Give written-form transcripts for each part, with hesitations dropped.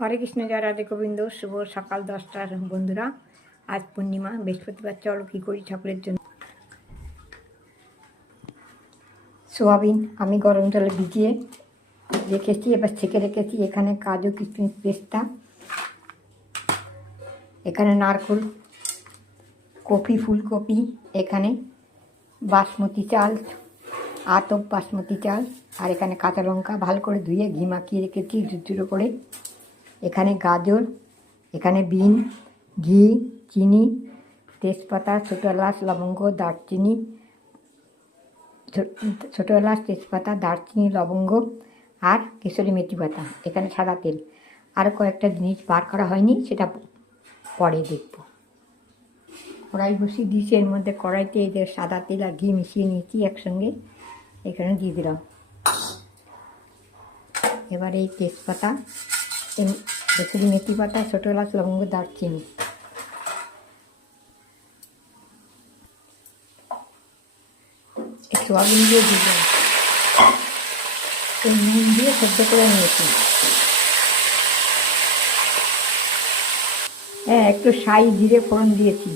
হরে কৃষ্ণ, জয় রাধে গোবিন্দ। শুভ সকাল 10টার বন্ধুরা। আজ পূর্ণিমা, বৃহস্পতিবার। চলো কী করি ঠাকুরের জন্য। সোয়াবিন আমি গরম জলে ভিজিয়ে রেখেছি, এবার ছেঁকে রেখেছি। এখানে কাজু, কিশমিশ, পেস্তা, এখানে নারকেল, কপি, ফুলকপি, এখানে বাসমতি চাল, আতপ বাসমতি চাল, আর এখানে কাঁচা লঙ্কা ভালো করে ধুয়ে ঘি মাখিয়ে রেখেছি দুটো করে। এখানে গাজর, এখানে বিন, ঘি, চিনি, তেজপাতা, ছোটো এলাচ, লবঙ্গ, দারচিনি, ছোটো এলাচ, তেজপাতা, দারচিনি, লবঙ্গ আর কেশরি মেথি পাতা, এখানে সাদা তেল। আরও কয়েকটা জিনিস বার করা হয়নি, সেটা পরে দেখব। কড়াই বসিয়ে দিয়েছি, এর মধ্যে কড়াইতে এদের সাদা তেল আর ঘি মিশিয়ে নিয়েছি একসঙ্গে, এখানে দিয়ে দিলাম। এবার এই তেজপাতা, কেশরি মেথি পাতা, ছোটো এলাচ, লবঙ্গ, দারচিনি, সোয়াবিন দিয়ে দিলাম। এই নুন দিয়ে সেদ্ধ করে নিয়েছি। হ্যাঁ, একটু সাই জিরে ফোড়ন দিয়েছি,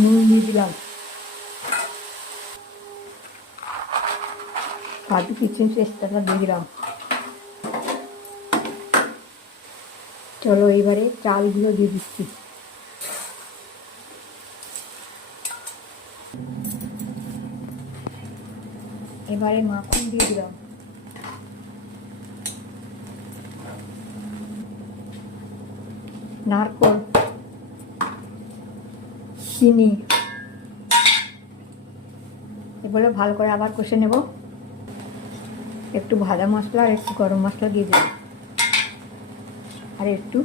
নুন দিয়ে দিলাম, কাজু কিশমিশ পেস্তাটা দিয়ে দিলাম। চলো এবারে চালগুলো দিয়ে দিচ্ছি। এবারে মাখন দিয়ে দিলাম, নারকেল, চিনি, এগুলো ভালো করে আবার কষে নেব। একটু ভাজা মশলা আর একটু গরম মশলা দিয়ে দিলাম, আর একটু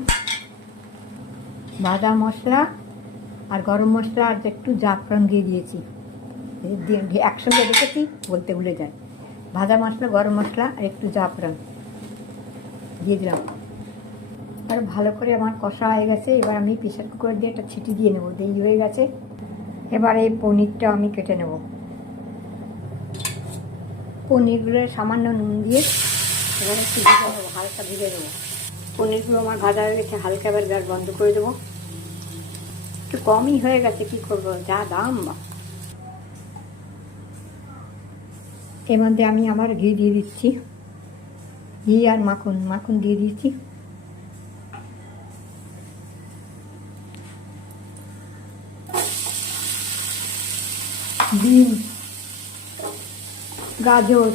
ভাজা মশলা আর গরম মশলা আর একটু জাফরান দিয়ে দিয়েছি। একসঙ্গে রেখেছি, বলতে ভুলে যায়। ভাজা মশলা, গরম মশলা আর একটু জাফরান দিয়ে দিলাম। আর ভালো করে আমার কষা হয়ে গেছে। এবার আমি প্রেসার কুকার দিয়ে একটা ছিটি দিয়ে নেবো, দেরি হয়ে গেছে। এবার এই পনিরটা আমি কেটে নেব। পনিরগুলো সামান্য নুন দিয়ে এবার একটু ভিজে নেবো, হালকা ভিজে দেবো। পনিরগুলো আমার ভাজা হয়ে গেছে, হালকা এবার গ্যাস বন্ধ করে দেবো। একটু কমই হয়ে গেছে, কী করবো, যা দাম। এর মধ্যে আমি আমার ঘি দিয়ে দিচ্ছি, ঘি আর মাখন দিয়ে দিচ্ছি। বিন, গাজর,